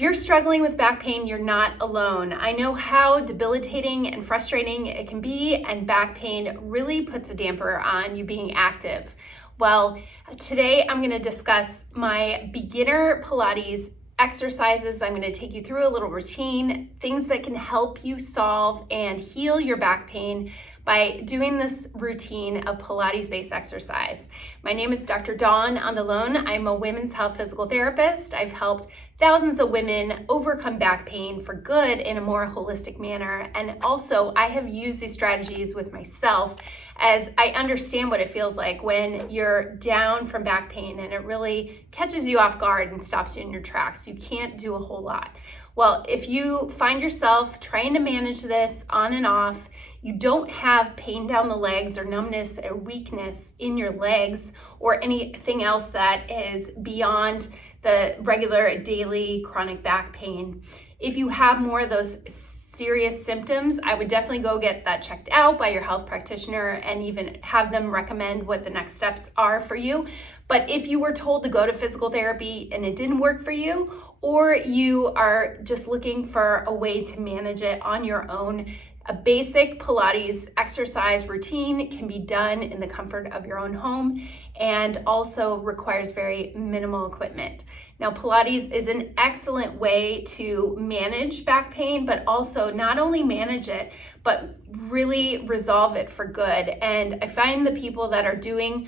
If you're struggling with back pain, you're not alone. I know how debilitating and frustrating it can be, and back pain really puts a damper on you being active. Well, today I'm going to discuss my beginner Pilates exercises. I'm going to take you through a little routine, things that can help you solve and heal your back pain by doing this routine of Pilates-based exercise. My name is Dr. Dawn Andalone. I'm a women's health physical therapist. I've helped thousands of women overcome back pain for good in a more holistic manner. And also, I have used these strategies with myself as I understand what it feels like when you're down from back pain and it really catches you off guard and stops you in your tracks. You can't do a whole lot. Well, if you find yourself trying to manage this on and off, you don't have pain down the legs or numbness or weakness in your legs or anything else that is beyond the regular daily chronic back pain. If you have more of those serious symptoms, I would definitely go get that checked out by your health practitioner and even have them recommend what the next steps are for you. But if you were told to go to physical therapy and it didn't work for you, or you are just looking for a way to manage it on your own, a basic Pilates exercise routine can be done in the comfort of your own home and also requires very minimal equipment. Now, Pilates is an excellent way to manage back pain, but also not only manage it, but really resolve it for good. And I find the people that are doing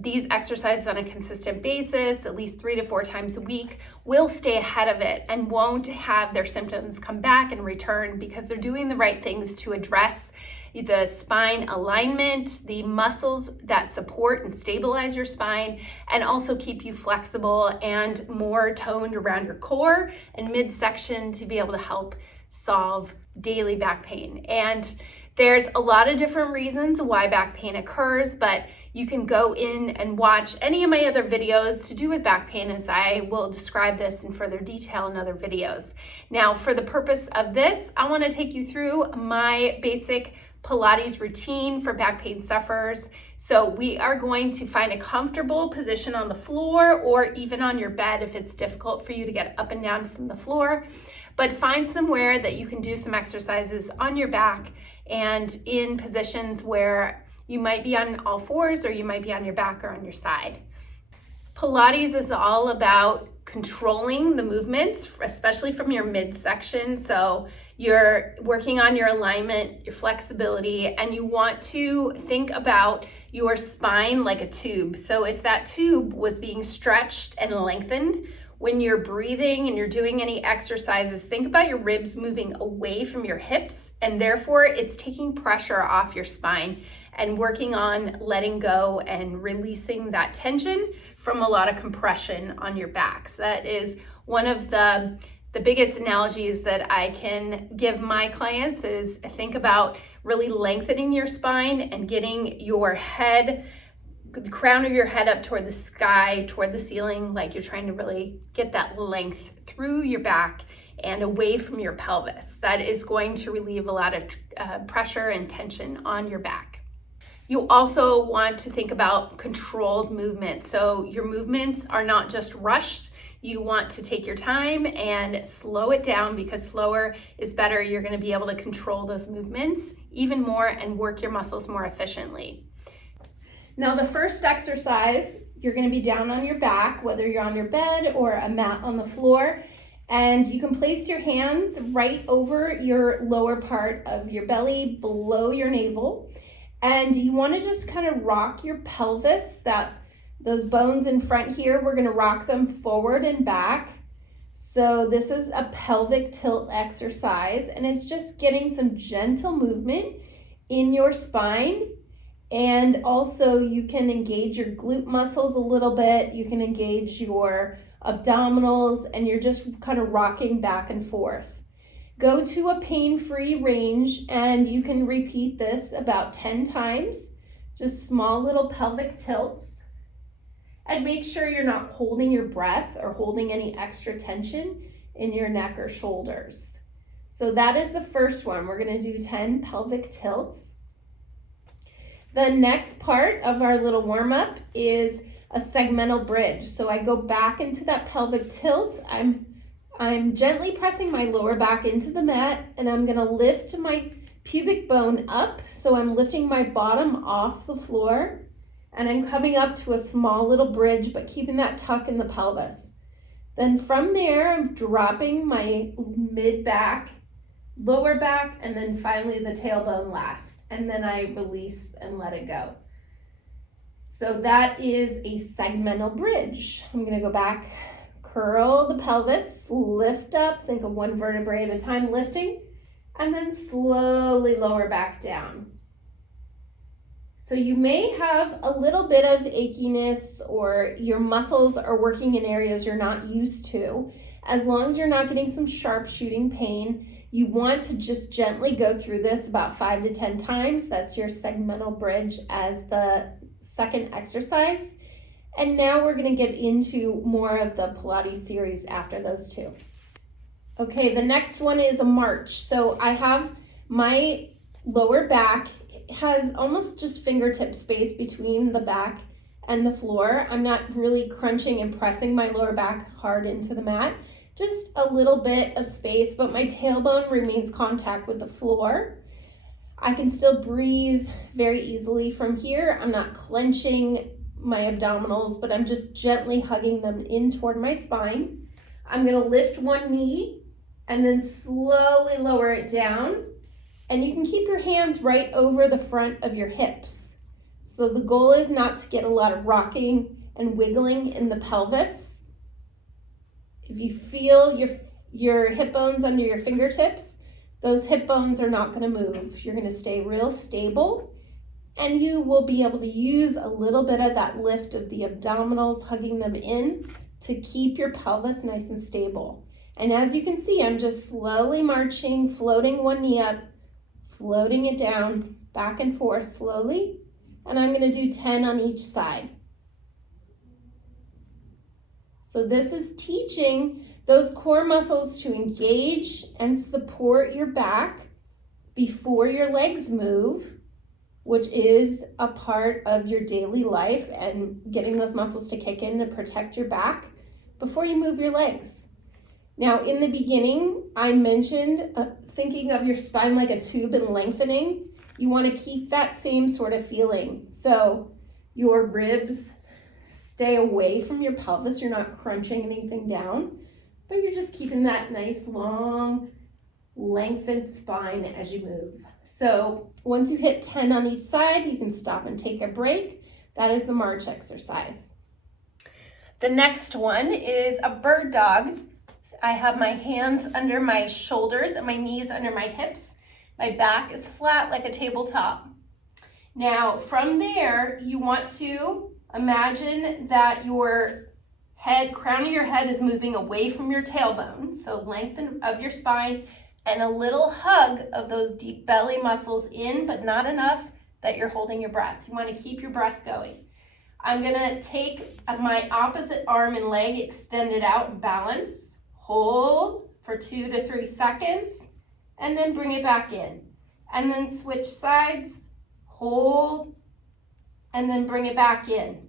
these exercises on a consistent basis, at least 3 to 4 times a week, will stay ahead of it and won't have their symptoms come back and return because they're doing the right things to address the spine alignment, the muscles that support and stabilize your spine, and also keep you flexible and more toned around your core and midsection to be able to help solve daily back pain. And there's a lot of different reasons why back pain occurs, but you can go in and watch any of my other videos to do with back pain, as I will describe this in further detail in other videos. Now, for the purpose of this, I want to take you through my basic Pilates routine for back pain sufferers. So we are going to find a comfortable position on the floor or even on your bed if it's difficult for you to get up and down from the floor. But find somewhere that you can do some exercises on your back and in positions where you might be on all fours or you might be on your back or on your side. Pilates is all about controlling the movements, especially from your midsection. So you're working on your alignment, your flexibility, and you want to think about your spine like a tube. So if that tube was being stretched and lengthened, when you're breathing and you're doing any exercises, think about your ribs moving away from your hips, and therefore it's taking pressure off your spine and working on letting go and releasing that tension from a lot of compression on your back. So that is one of the biggest analogies that I can give my clients is think about really lengthening your spine and getting your head, the crown of your head up toward the sky, toward the ceiling, like you're trying to really get that length through your back and away from your pelvis. That is going to relieve a lot of pressure and tension on your back. You also want to think about controlled movement. So your movements are not just rushed. You want to take your time and slow it down because slower is better. You're going to be able to control those movements even more and work your muscles more efficiently. Now, the first exercise, you're going to be down on your back, whether you're on your bed or a mat on the floor, and you can place your hands right over your lower part of your belly, below your navel, and you want to just kind of rock your pelvis, those bones in front here, we're going to rock them forward and back. So this is a pelvic tilt exercise, and it's just getting some gentle movement in your spine. And also you can engage your glute muscles a little bit. You can engage your abdominals, and you're just kind of rocking back and forth. Go to a pain-free range, and you can repeat this about 10 times, just small little pelvic tilts. And make sure you're not holding your breath or holding any extra tension in your neck or shoulders. So that is the first one. We're going to do 10 pelvic tilts. The next part of our little warm-up is a segmental bridge. So I go back into that pelvic tilt. I'm I'm gently pressing my lower back into the mat, and I'm gonna lift my pubic bone up. So I'm lifting my bottom off the floor, and I'm coming up to a small little bridge, but keeping that tuck in the pelvis. Then from there, I'm dropping my mid back, lower back, and then finally the tailbone last. And then I release and let it go. So that is a segmental bridge. I'm gonna go back, curl the pelvis, lift up, think of one vertebrae at a time lifting, and then slowly lower back down. So you may have a little bit of achiness or your muscles are working in areas you're not used to. As long as you're not getting some sharp shooting pain, you want to just gently go through this about 5 to 10 times. That's your segmental bridge as the second exercise. And now we're going to get into more of the Pilates series after those two. Okay, the next one is a march. So I have my lower back has almost just fingertip space between the back and the floor. I'm not really crunching and pressing my lower back hard into the mat, just a little bit of space, but my tailbone remains contact with the floor. I can still breathe very easily from here. I'm not clenching my abdominals, but I'm just gently hugging them in toward my spine. I'm gonna lift one knee and then slowly lower it down. And you can keep your hands right over the front of your hips. So the goal is not to get a lot of rocking and wiggling in the pelvis. If you feel your hip bones under your fingertips, those hip bones are not gonna move. You're gonna stay real stable, and you will be able to use a little bit of that lift of the abdominals, hugging them in to keep your pelvis nice and stable. And as you can see, I'm just slowly marching, floating one knee up, floating it down, back and forth slowly, and I'm gonna do 10 on each side. So this is teaching those core muscles to engage and support your back before your legs move, which is a part of your daily life, and getting those muscles to kick in to protect your back before you move your legs. Now, in the beginning, I mentioned thinking of your spine like a tube and lengthening. You want to keep that same sort of feeling. So your ribs stay away from your pelvis. You're not crunching anything down, but you're just keeping that nice, long, lengthened spine as you move. So once you hit 10 on each side, you can stop and take a break. That is the march exercise. The next one is a bird dog. I have my hands under my shoulders and my knees under my hips. My back is flat like a tabletop. Now from there, you want to imagine that your head, crown of your head is moving away from your tailbone. So lengthen of your spine and a little hug of those deep belly muscles in, but not enough that you're holding your breath. You want to keep your breath going. I'm gonna take my opposite arm and leg extended out and balance. Hold for 2 to 3 seconds, and then bring it back in. And then switch sides, hold, and then bring it back in.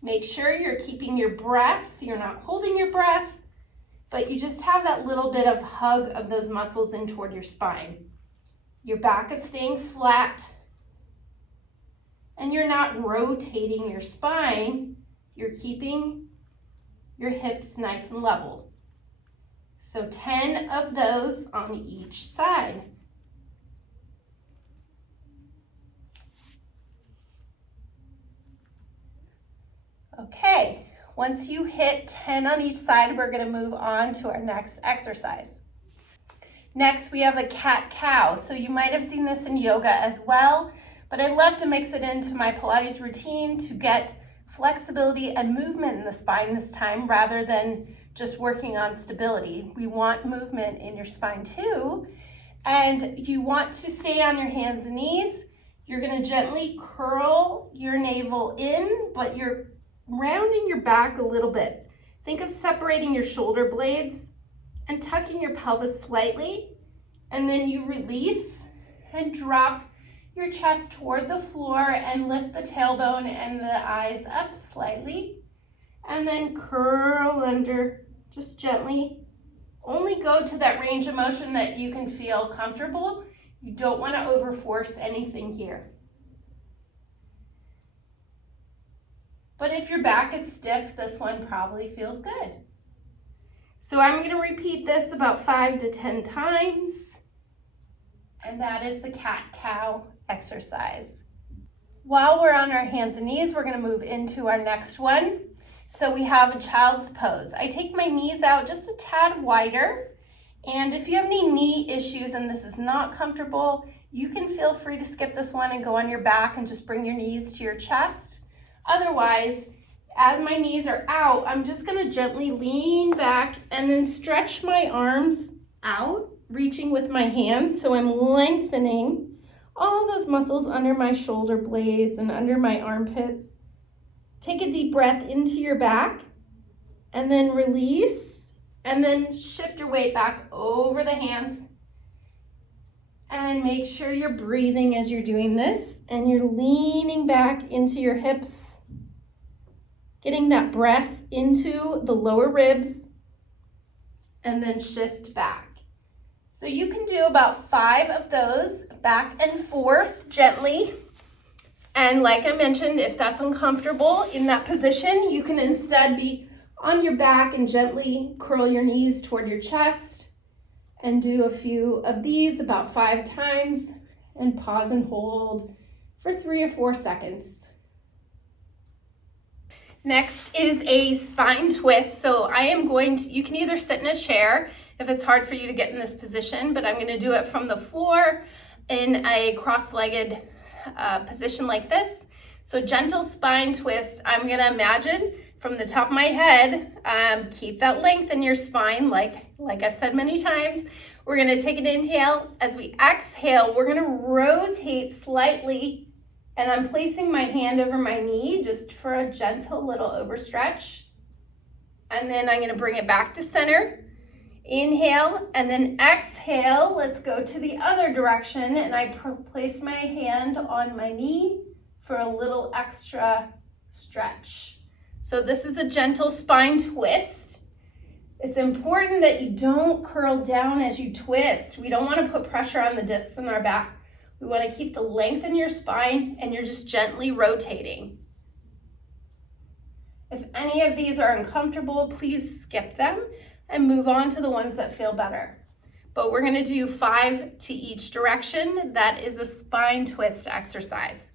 Make sure you're keeping your breath. You're not holding your breath, but you just have that little bit of hug of those muscles in toward your spine. Your back is staying flat, and you're not rotating your spine. You're keeping your hips nice and level. So 10 of those on each side. Okay, once you hit 10 on each side, we're going to move on to our next exercise. Next, we have a cat-cow. So you might have seen this in yoga as well, but I love to mix it into my Pilates routine to get flexibility and movement in the spine this time rather than just working on stability. We want movement in your spine too. And you want to stay on your hands and knees. You're gonna gently curl your navel in, but you're rounding your back a little bit. Think of separating your shoulder blades and tucking your pelvis slightly. And then you release and drop your chest toward the floor and lift the tailbone and the eyes up slightly. And then curl under just gently Only go to that range of motion that you can feel comfortable. You don't want to overforce anything here. But if your back is stiff, this one probably feels good. So I'm going to repeat this about 5 to 10 times. And that is the cat-cow exercise. While we're on our hands and knees, we're going to move into our next one. So we have a child's pose. I take my knees out just a tad wider. And if you have any knee issues and this is not comfortable, you can feel free to skip this one and go on your back and just bring your knees to your chest. Otherwise, as my knees are out, I'm just going to gently lean back and then stretch my arms out, reaching with my hands. So I'm lengthening all those muscles under my shoulder blades and under my armpits. Take a deep breath into your back and then release, and then shift your weight back over the hands. And make sure you're breathing as you're doing this and you're leaning back into your hips, getting that breath into the lower ribs, and then shift back. So you can do about 5 of those back and forth gently. And like I mentioned, if that's uncomfortable in that position, you can instead be on your back and gently curl your knees toward your chest and do a few of these about 5 times and pause and hold for 3 or 4 seconds. Next is a spine twist. So I am going to, you can either sit in a chair if it's hard for you to get in this position, but I'm going to do it from the floor in a cross-legged position like this. So gentle spine twist. I'm going to imagine from the top of my head, keep that length in your spine like I've said many times. We're going to take an inhale. As we exhale, we're going to rotate slightly, and I'm placing my hand over my knee just for a gentle little overstretch. And then I'm going to bring it back to center. Inhale, and then exhale. Let's go to the other direction, and I place my hand on my knee for a little extra stretch. So this is a gentle spine twist. It's important that you don't curl down as you twist. We don't want to put pressure on the discs in our back. We want to keep the length in your spine, and you're just gently rotating. If any of these are uncomfortable, please skip them and move on to the ones that feel better. But we're going to do 5 to each direction. That is a spine twist exercise.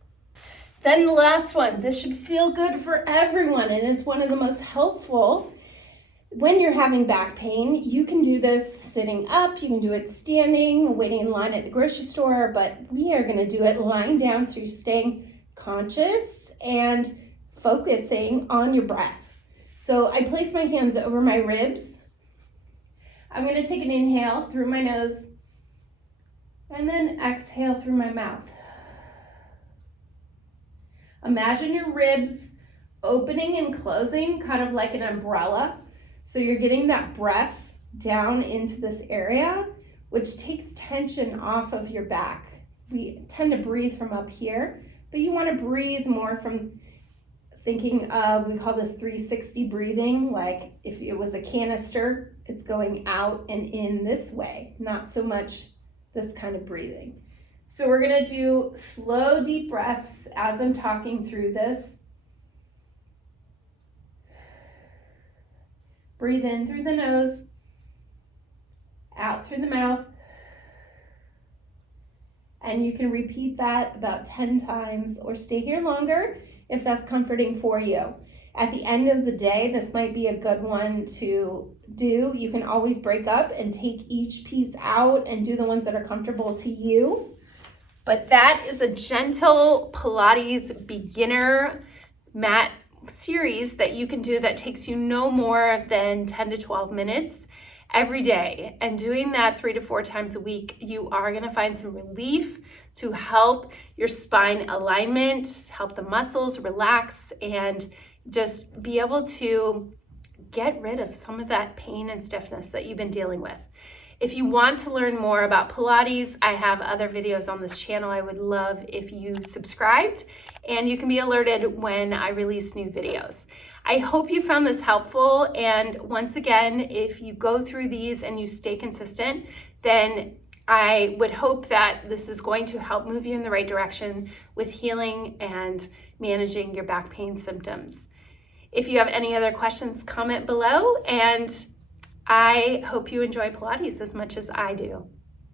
Then the last one. This should feel good for everyone, and is one of the most helpful when you're having back pain. You can do this sitting up, you can do it standing, waiting in line at the grocery store, but we are going to do it lying down, so you're staying conscious and focusing on your breath. So I place my hands over my ribs. I'm going to take an inhale through my nose and then exhale through my mouth. Imagine your ribs opening and closing, kind of like an umbrella. So you're getting that breath down into this area, which takes tension off of your back. We tend to breathe from up here, but you want to breathe more from thinking of, we call this 360 breathing, like if it was a canister, it's going out and in this way, not so much this kind of breathing. So we're going to do slow, deep breaths as I'm talking through this. Breathe in through the nose, out through the mouth, and you can repeat that about 10 times or stay here longer if that's comforting for you. At the end of the day, this might be a good one to do. You can always break up and take each piece out and do the ones that are comfortable to you. But that is a gentle Pilates beginner mat series that you can do that takes you no more than 10 to 12 minutes every day. And doing that 3 to 4 times a week, you are going to find some relief to help your spine alignment, help the muscles relax, and just be able to get rid of some of that pain and stiffness that you've been dealing with. If you want to learn more about Pilates, I have other videos on this channel. I would love if you subscribed, and you can be alerted when I release new videos. I hope you found this helpful, and once again, if you go through these and you stay consistent, then I would hope that this is going to help move you in the right direction with healing and managing your back pain symptoms. If you have any other questions, comment below, and I hope you enjoy Pilates as much as I do.